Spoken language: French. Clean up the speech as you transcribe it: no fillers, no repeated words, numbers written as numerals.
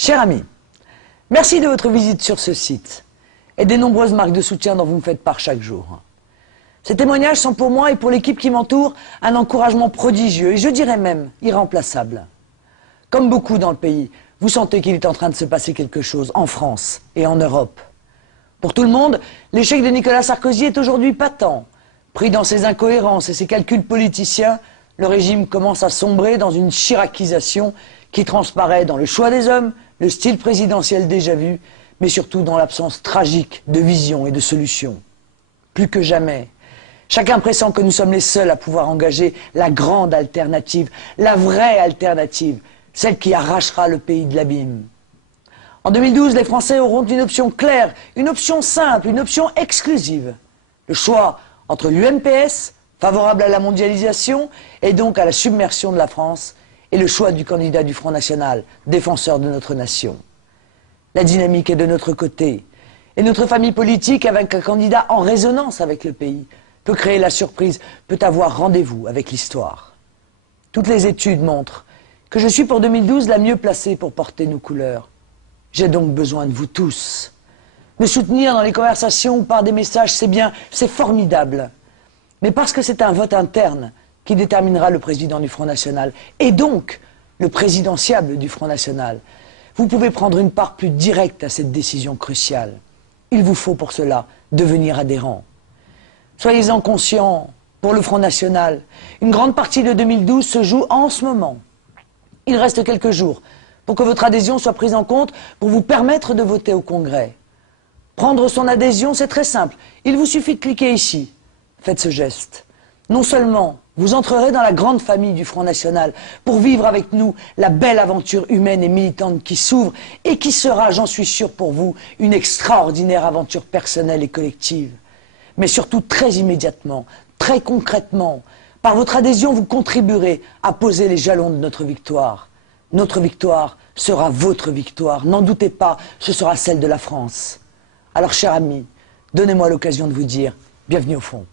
Cher ami, merci de votre visite sur ce site et des nombreuses marques de soutien dont vous me faites part chaque jour. Ces témoignages sont pour moi et pour l'équipe qui m'entoure un encouragement prodigieux et je dirais même irremplaçable. Comme beaucoup dans le pays, vous sentez qu'il est en train de se passer quelque chose en France et en Europe. Pour tout le monde, l'échec de Nicolas Sarkozy est aujourd'hui patent. Pris dans ses incohérences et ses calculs politiciens, le régime commence à sombrer dans une chiracisation qui transparaît dans le choix des hommes, le style présidentiel déjà vu, mais surtout dans l'absence tragique de vision et de solution. Plus que jamais, chacun pressent que nous sommes les seuls à pouvoir engager la grande alternative, la vraie alternative, celle qui arrachera le pays de l'abîme. En 2012, les Français auront une option claire, une option simple, une option exclusive. Le choix entre l'UMPS, favorable à la mondialisation et donc à la submersion de la France, et le choix du candidat du Front National, défenseur de notre nation. La dynamique est de notre côté, et notre famille politique, avec un candidat en résonance avec le pays, peut créer la surprise, peut avoir rendez-vous avec l'histoire. Toutes les études montrent que je suis pour 2012 la mieux placée pour porter nos couleurs. J'ai donc besoin de vous tous. Me soutenir dans les conversations ou par des messages, c'est bien, c'est formidable. Mais parce que c'est un vote interne qui déterminera le président du Front National, et donc le présidentiable du Front National, vous pouvez prendre une part plus directe à cette décision cruciale. Il vous faut pour cela devenir adhérent. Soyez-en conscients, pour le Front National, une grande partie de 2012 se joue en ce moment. Il reste quelques jours pour que votre adhésion soit prise en compte pour vous permettre de voter au Congrès. Prendre son adhésion, c'est très simple. Il vous suffit de cliquer ici. Faites ce geste. Non seulement vous entrerez dans la grande famille du Front National pour vivre avec nous la belle aventure humaine et militante qui s'ouvre et qui sera, j'en suis sûr pour vous, une extraordinaire aventure personnelle et collective. Mais surtout très immédiatement, très concrètement, par votre adhésion, vous contribuerez à poser les jalons de notre victoire. Notre victoire sera votre victoire, n'en doutez pas, ce sera celle de la France. Alors, chers amis, donnez-moi l'occasion de vous dire bienvenue au Front.